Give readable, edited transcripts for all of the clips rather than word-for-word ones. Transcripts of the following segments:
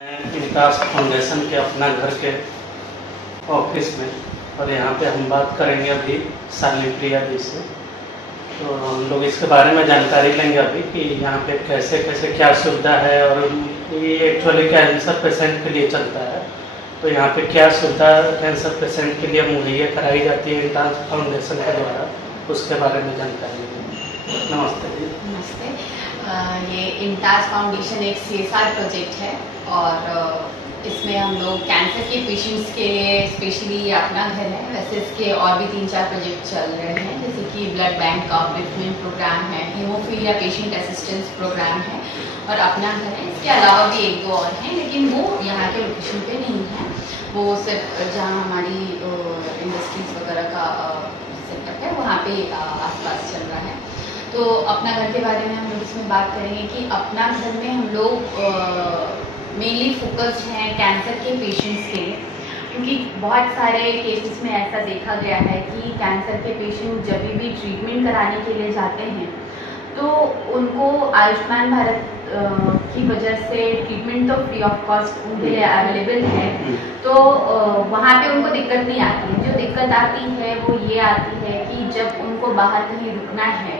विकास foundation के अपना घर के ऑफिस में, और यहाँ पे हम बात करेंगे अभी शालिनी प्रिया जी से। तो हम लोग इसके बारे में जानकारी लेंगे अभी कि यहाँ पे कैसे कैसे क्या सुविधा है, और ये एक्चुअली कैंसर पेशेंट के लिए चलता है। तो यहाँ पे क्या सुविधा कैंसर पेशेंट के लिए मुहैया कराई जाती है विकास फाउंडेशन के द्वारा, उसके बारे में जानकारी लेंगे। नमस्ते जी। नमस्ते। ये इंटाज फाउंडेशन एक CSR प्रोजेक्ट है और इसमें हम लोग कैंसर के पेशेंट्स के लिए स्पेशली ये अपना घर है। वैसे इसके और भी 3-4 प्रोजेक्ट चल रहे हैं, जैसे कि ब्लड बैंक का अपलिफ्टमेंट प्रोग्राम है, हीमोफीलिया पेशेंट असिस्टेंस प्रोग्राम है और अपना घर है। इसके अलावा भी 1-2 और हैं, लेकिन वो यहाँ के लोकेशन पे नहीं है। वो सिर्फ जहाँ हमारी इंडस्ट्रीज वगैरह का सेटअप है वहाँ पे आसपास चल रहा है। तो अपना घर के बारे में हम लोग इसमें बात करेंगे कि अपना घर में हम लोग मेनली फोकस हैं कैंसर के पेशेंट्स के लिए, क्योंकि बहुत सारे केसेस में ऐसा देखा गया है कि कैंसर के पेशेंट जब भी ट्रीटमेंट कराने के लिए जाते हैं तो उनको आयुष्मान भारत की वजह से ट्रीटमेंट तो फ्री ऑफ कॉस्ट उनके लिए अवेलेबल है, तो वहाँ पे उनको दिक्कत नहीं आती है। जो दिक्कत आती है वो ये आती है कि जब उनको बाहर कहीं रुकना है,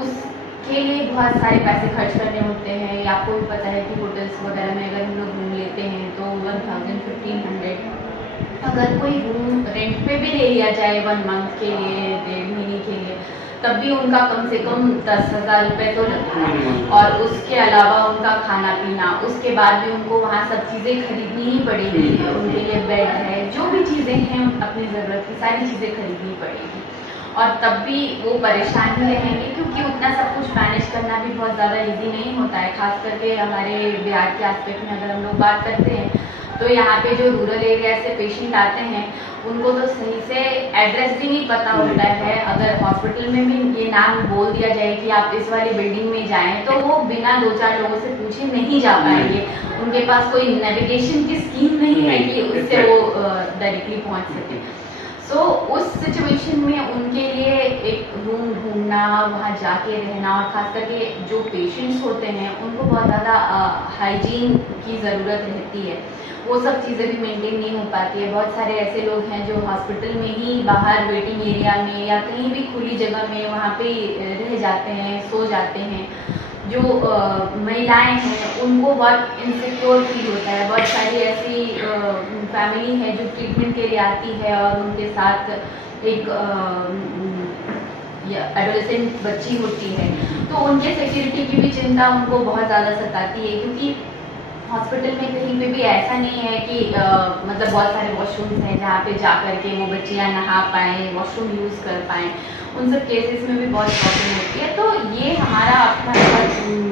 उसके लिए बहुत सारे पैसे खर्च करने होते हैं। आपको भी पता है कि होटल्स वगैरह में अगर हम लोग रूम लेते हैं तो 1000-1500, अगर कोई रूम रेंट पे भी ले लिया जाए 1 मंथ के लिए, 1.5 महीने के लिए, तब भी उनका कम से कम 10,000 रुपये तो लगता है। और उसके अलावा उनका खाना पीना, उसके बाद भी उनको वहाँ सब चीज़ें खरीदनी ही पड़ेगी। उनके लिए बेड है, जो भी चीज़ें हैं अपनी ज़रूरत की सारी चीज़ें खरीदनी पड़ेगी, और तब भी वो परेशान ही रहेंगे, क्योंकि उतना सब कुछ मैनेज करना भी बहुत ज़्यादा इजी नहीं होता है। खास करके हमारे बिहार के एस्पेक्ट में अगर हम लोग बात करते हैं तो यहाँ पे जो रूरल एरिया से पेशेंट आते हैं उनको तो सही से एड्रेस भी नहीं पता होता है। अगर हॉस्पिटल में भी ये नाम बोल दिया जाए कि आप इस वाली बिल्डिंग में जाएं, तो वो बिना 2-4 लोगों से पूछे नहीं जा पाएंगे। उनके पास कोई नेविगेशन की स्कीम नहीं है कि उससे वो डायरेक्टली पहुँच सके। सो उस सिचुएशन में उनके लिए एक रूम ढूंढना, वहाँ जाके रहना, और ख़ास करके जो पेशेंट्स होते हैं उनको बहुत ज़्यादा हाइजीन की ज़रूरत रहती है। वो सब चीज़ें भी मेंटेन नहीं हो पाती है। बहुत सारे ऐसे लोग हैं जो हॉस्पिटल में ही बाहर वेटिंग एरिया में या कहीं भी खुली जगह में वहाँ पे रह जाते हैं, सो जाते हैं। जो महिलाएं हैं उनको बहुत इनसिक्योर फील होता है। बहुत सारी ऐसी फैमिली है जो ट्रीटमेंट के लिए आती है और उनके साथ एक एडोलेसेंट बच्ची होती है, तो उनके सिक्योरिटी की भी चिंता उनको बहुत ज़्यादा सताती है, क्योंकि हॉस्पिटल में कहीं पे भी ऐसा नहीं है कि मतलब बहुत सारे वॉशरूम्स हैं जहाँ पे जा कर के वो बच्चियाँ नहा पाएँ, वॉशरूम यूज़ कर पाएँ। उन सब केसेस में भी बहुत प्रॉब्लम होती है। तो ये हमारा अपना,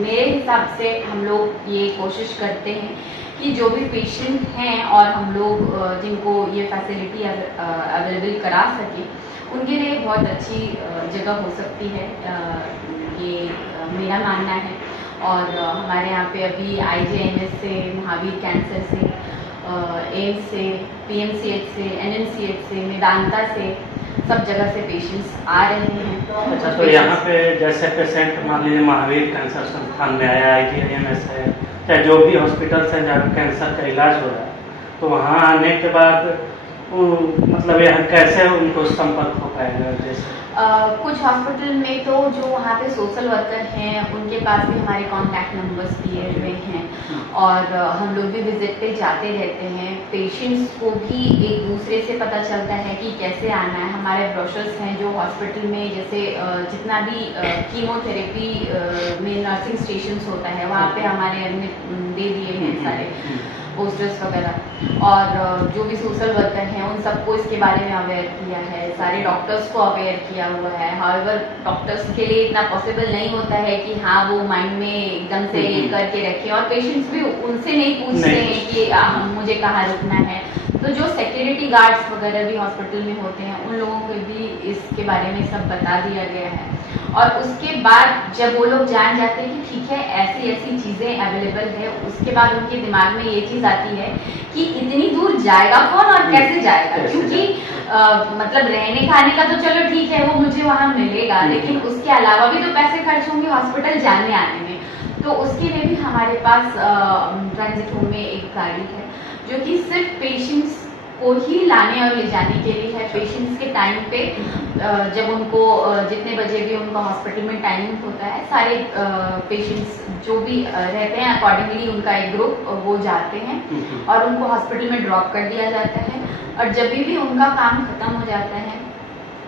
मेरे हिसाब से हम लोग ये कोशिश करते हैं कि जो भी पेशेंट हैं और हम लोग जिनको ये फैसिलिटी अवेलेबल करा सकें, उनके लिए बहुत अच्छी जगह हो सकती है, ये मेरा मानना है। और हमारे यहाँ पे अभी IJMS से, महावीर कैंसर से, एम्स से, PMCH से, NMCH से, मेदांता से, सब जगह से पेशेंट्स आ रहे हैं। अच्छा, तो यहाँ पे जैसे पेशेंट मान लीजिए महावीर कैंसर संस्थान में आया, IJMS है, या जो भी हॉस्पिटल्स हैं जहाँ कैंसर का इलाज हो रहा है, तो वहाँ आने के बाद मतलब यहाँ कैसे उनको संपर्क हो पाएगा? जैसे कुछ हॉस्पिटल में तो जो वहाँ पे सोशल वर्कर हैं उनके पास भी हमारे कॉन्टैक्ट नंबर्स दिए हुए हैं, और हम लोग भी विजिट पे जाते रहते हैं। पेशेंट्स को भी एक दूसरे से पता चलता है कि कैसे आना है। हमारे ब्रोशर्स हैं जो हॉस्पिटल में, जैसे जितना भी कीमोथेरेपी में नर्सिंग स्टेशंस होता है वहाँ पे हमारे दे दिए हैं सारे पोस्टर्स वगैरह, और जो भी सोशल वर्कर हैं उन सबको इसके बारे में अवेयर किया है। सारे डॉक्टर्स को अवेयर किया हुआ है। हाउएवर डॉक्टर्स के लिए इतना पॉसिबल नहीं होता है कि हाँ वो माइंड में एकदम से करके रखें, और पेशेंट्स भी उनसे नहीं पूछते हैं कि मुझे कहाँ रुकना है। तो जो सिक्योरिटी गार्ड्स वगैरह भी हॉस्पिटल में होते हैं उन लोगों को भी इसके बारे में सब बता दिया गया है। और उसके बाद जब वो लोग जान जाते हैं कि ठीक है ऐसी ऐसी चीज़ें अवेलेबल है, उसके बाद उनके दिमाग में ये चीज़ आती है कि इतनी दूर जाएगा कौन और कैसे जाएगा, क्योंकि मतलब रहने खाने का तो चलो ठीक है वो मुझे वहाँ मिलेगा, लेकिन उसके अलावा भी तो पैसे खर्च होंगे हॉस्पिटल जाने आने में। तो उसके लिए भी हमारे पास ट्रांजिट होम में एक गाड़ी है जो कि सिर्फ पेशेंट्स को ही लाने और ले जाने के लिए है। पेशेंट्स के टाइम पे जब उनको जितने बजे भी उनका हॉस्पिटल में टाइमिंग होता है, सारे पेशेंट्स जो भी रहते हैं अकॉर्डिंगली उनका एक ग्रुप वो जाते हैं और उनको हॉस्पिटल में ड्रॉप कर दिया जाता है। और जब भी उनका काम खत्म हो जाता है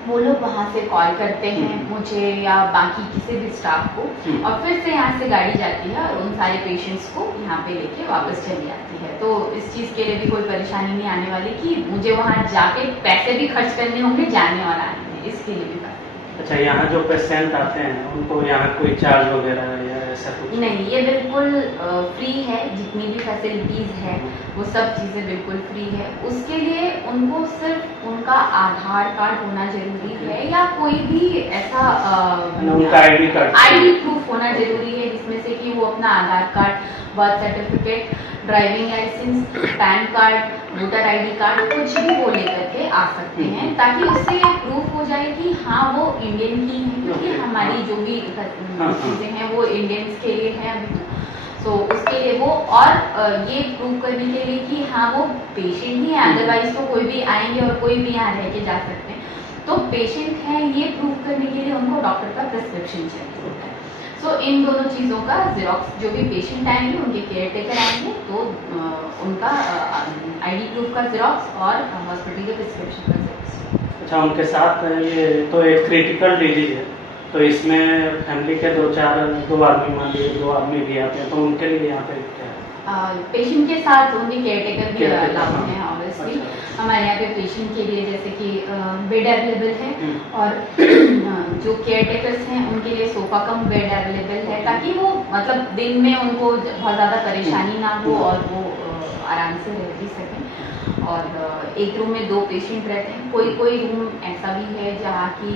वो लोग वहाँ से कॉल करते हैं मुझे या बाकी किसी भी स्टाफ को, और फिर से यहाँ से गाड़ी जाती है और उन सारे पेशेंट्स को यहाँ पे लेके वापस चली आती है। तो इस चीज़ के लिए भी कोई परेशानी नहीं आने वाली कि मुझे वहाँ जाके पैसे भी खर्च करने होंगे जाने और आने में, इसके लिए भी बात। अच्छा, यहाँ जो पेशेंट आते हैं उनको यहाँ कोई चार्ज वगैरह या ऐसा कुछ नहीं, ये बिल्कुल फ्री है। जितनी भी फैसिलिटीज़ है वो सब चीज़ें बिल्कुल फ्री है। उसके लिए उनको सिर्फ उनका आधार कार्ड होना जरूरी है या कोई भी ऐसा उनका आईडी प्रूफ होना जरूरी है, जिसमें से कि वो अपना Aadhaar card, birth certificate, driving licence, PAN card, voter ID card कुछ भी वो लेकर के आ सकते हैं, ताकि उससे प्रूफ हो जाए कि हाँ वो इंडियन ही हैं, क्योंकि हमारी जो भी चीज़ें हैं वो इंडियंस के लिए है अभी तो उसके लिए वो, और ये प्रूव करने के लिए कि हाँ वो पेशेंट ही है, अदरवाइज तो कोई भी आएंगे और कोई भी यहाँ रह के जा सकते हैं। तो पेशेंट है ये प्रूव करने के लिए उनको डॉक्टर का प्रिस्क्रिप्शन चाहिए होता है। सो इन दोनों चीज़ों का ज़ेरॉक्स, जो भी पेशेंट आएंगे उनके केयर टेकर आएंगे तो उनका आईडी प्रूफ का ज़ेरॉक्स और हॉस्पिटल के प्रिस्क्रिप्शन का ज़ेरॉक्स। अच्छा, उनके साथ ये तो एक क्रिटिकल डिजीज है, तो इसमें फैमिली के दो आदमी मान लीजिए 2 आदमी भी आते हैं, तो उनके लिए यहाँ पे क्या है? पेशेंट के साथ उनके केयर टेकर भी अलाउड हैं ऑब्वियसली। अच्छा। हमारे यहाँ पे पेशेंट के लिए जैसे कि बेड अवेलेबल है और जो केयर टेकर्स हैं उनके लिए सोफा कम बेड अवेलेबल है, ताकि वो मतलब दिन में उनको बहुत ज़्यादा परेशानी ना हो और वो आराम से रह भी सकें। और एक रूम में 2 पेशेंट रहते हैं। कोई रूम ऐसा भी है जहाँ की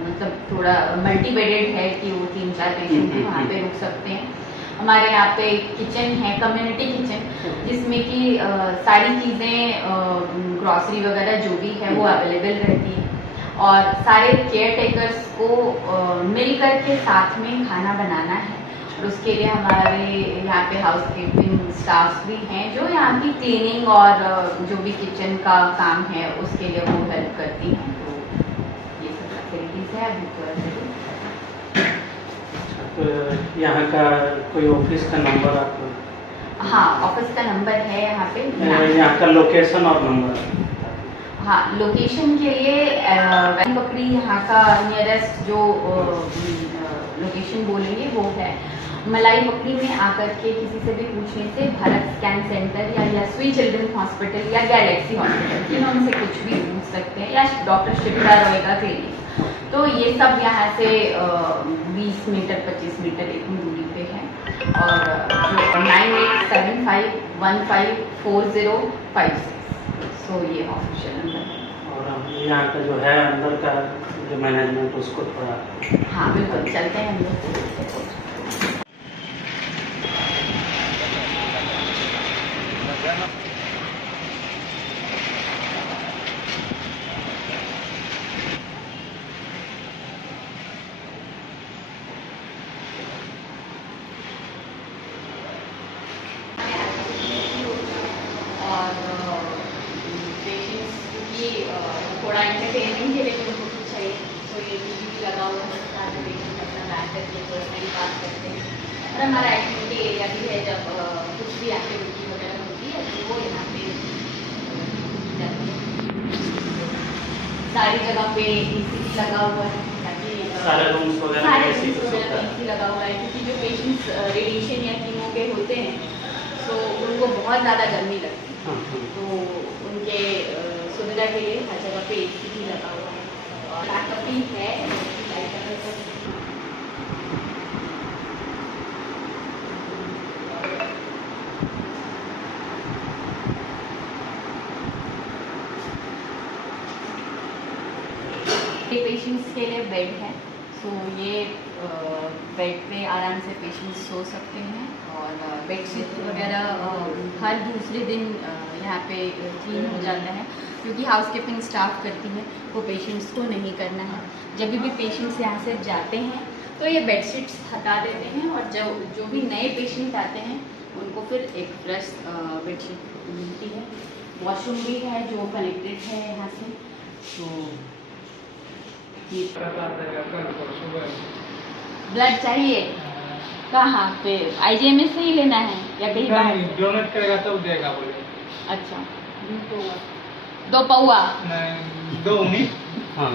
मतलब थोड़ा मल्टी बेडेड है कि वो 3-4 पेशेंट हैं, वहाँ पे रुक सकते हैं। हमारे यहाँ पे किचन है, कम्युनिटी किचन, जिसमें कि सारी चीज़ें ग्रॉसरी वगैरह जो भी है वो अवेलेबल रहती है, और सारे केयर टेकर्स को मिल कर के साथ में खाना बनाना है। और उसके लिए हमारे यहाँ पे हाउस कीपिंग स्टाफ भी हैं जो यहाँ की क्लीनिंग और जो भी किचन का काम है उसके लिए वो हेल्प करती हैं। तो ये सब फैसिलिटीज़ है अभी तो यहाँ का कोई ऑफिस का नंबर आपको? हाँ, ऑफिस का नंबर है यहाँ पे। यहाँ का लोकेशन और नंबर? हाँ, लोकेशन के लिए पकड़ी यहाँ का नियरेस्ट जो लोकेशन बोलेंगे वो है मलाई पकड़ी में आकर के किसी से भी पूछने से भारत स्कैन सेंटर या यशवी चिल्ड्रन हॉस्पिटल या गैलेक्सी हॉस्पिटल, इन्होंने से कुछ भी पूछ सकते हैं, या डॉक्टर शिप्रा रॉय का क्लिनिक। तो ये सब यहाँ से 20 मीटर 25 मीटर इतनी दूरी पे है। और जो 9875154056, सो ये ऑफिशियल नंबर है। और यहाँ का जो है अंदर का जो मैनेजमेंट उसको थोड़ा। हाँ बिल्कुल, चलते हैं हम लोग। थोड़ा एंटरटेनमेंट के लिए उनको कुछ चाहिए तो ये टीवी भी लगा हुआ है, साथ में पेशेंट अपना बैठ करके पर्सनली बात करते हैं। और हमारा एक्टिविटी एरिया भी है, जब कुछ भी एक्टिविटी वगैरह होती है तो वो यहाँ पे जाती है। सारी जगह पे एसी भी लगा हुआ है ताकि सारे रूम्स वगैरह एसी लगा हुआ है, क्योंकि जो पेशेंट्स रेडिएशन या कीमो के होते हैं तो उनको बहुत ज़्यादा गर्मी लगती है, तो उनके सुविधा के लिए हर जगह पे एसी भी लगा हुआ है और बैकअप भी है लाइट। पेशेंट्स के लिए बेड है, सो ये बेड पे आराम से पेशेंट्स सो सकते हैं। और बेडशीट वगैरह हर दूसरे दिन यहाँ पे क्लीन हो जाता है, क्योंकि हाउस कीपिंग स्टाफ करती है, वो पेशेंट्स को नहीं करना है। जब भी पेशेंट्स यहाँ से जाते हैं तो ये बेडशीट्स हटा देते हैं और जो भी नए पेशेंट आते हैं उनको फिर एक फ्रेश बेडशीट मिलती है। वॉशरूम भी है जो कनेक्टेड है यहाँ से। तो ब्लड चाहिए कहाँ पे? IJMS से ही लेना है या कहीं बाहर? डोनेट करेगा तब देगा बोले। अच्छा, 2 पौआ? नहीं, 2 यूनिट। हाँ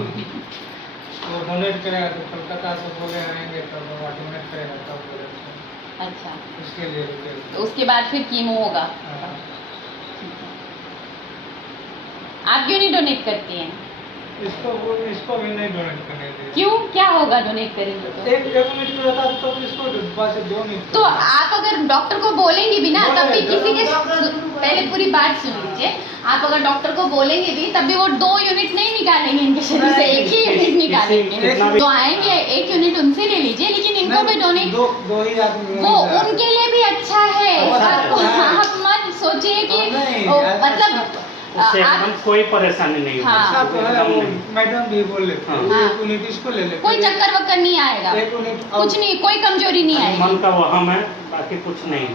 तो डोनेट करेगा तो कोलकाता से बोले आएंगे तब वो डोनेट करेगा तब बोले। अच्छा, उसके लिए रुके। तो उसके बाद फिर कीमो होगा। हाँ। आप क्यों नहीं डोनेट करती हैं? इसको भी नहीं डोनेट करने देंगे। क्यों, क्या होगा डोनेट करेंगे तो? एक यूनिट में रहता तो इसको बस 2 यूनिट। तो आप अगर डॉक्टर को बोलेंगे भी ना तब भी किसी के पहले पूरी बात सुन लीजिए। आप अगर डॉक्टर को बोलेंगे भी तब भी वो 2 यूनिट नहीं निकालेंगे इनके शरीर से, 1 ही यूनिट निकालेंगे। तो आएंगे 1 यूनिट उनसे ले लीजिए, लेकिन इनको भी डोनेट दो ही आदमी वो उनके लिए भी अच्छा है। आप मत सोचिए कि मतलब उससे आप एकदम कोई परेशानी नहीं होगी। हाँ। अच्छा तो है, वो मैडम भी बोल लेते हैं। हाँ। एक यूनिट इसको ले लेते कोई चक्कर वक्कर नहीं आएगा, एक यूनिट कुछ नहीं, कोई कमजोरी नहीं आएगी। मन का वहम है, बाकी कुछ नहीं।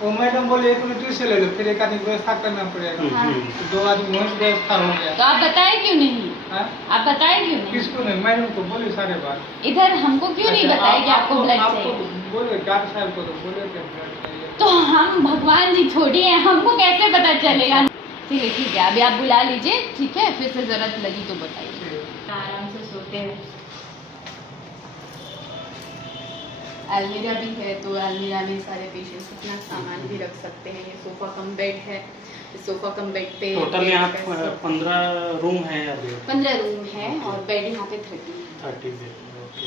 वो मैडम बोले 1 यूनिट इससे ले लो, फिर एक आदमी व्यवस्था करना पड़ेगा। हाँ। तो 2 आदमी वहीं से व्यवस्था हो गया। तो आप बताए क्यों नहीं? हाँ? आप बताए क्यों नहीं? किसको नहीं? मैडम को बोले सारे बात। इधर हमको क्यों नहीं बताया कि आपको ब्लड आपको चाहिए? बोले डॉक्टर साहब को तो बोले थे ब्लड चाहिए। तो हम भगवान जी थोड़ी हैं, हमको कैसे पता चलेगा? चलिए ठीक है, अभी आप बुला लीजिए, ठीक है? फिर से जरूरत लगी तो बताइए। आराम से सोते हैं। अलमीरा भी है, तो अलमीरा में सारे पेशेंट्स अपना सामान भी रख सकते हैं। ये सोफा कम बेड है, सोफा कम बेड पे टोटल यहाँ 15 रूम है अभी। 15 रूम है और बेड यहाँ पे 30 है। 30 बेड, ओके।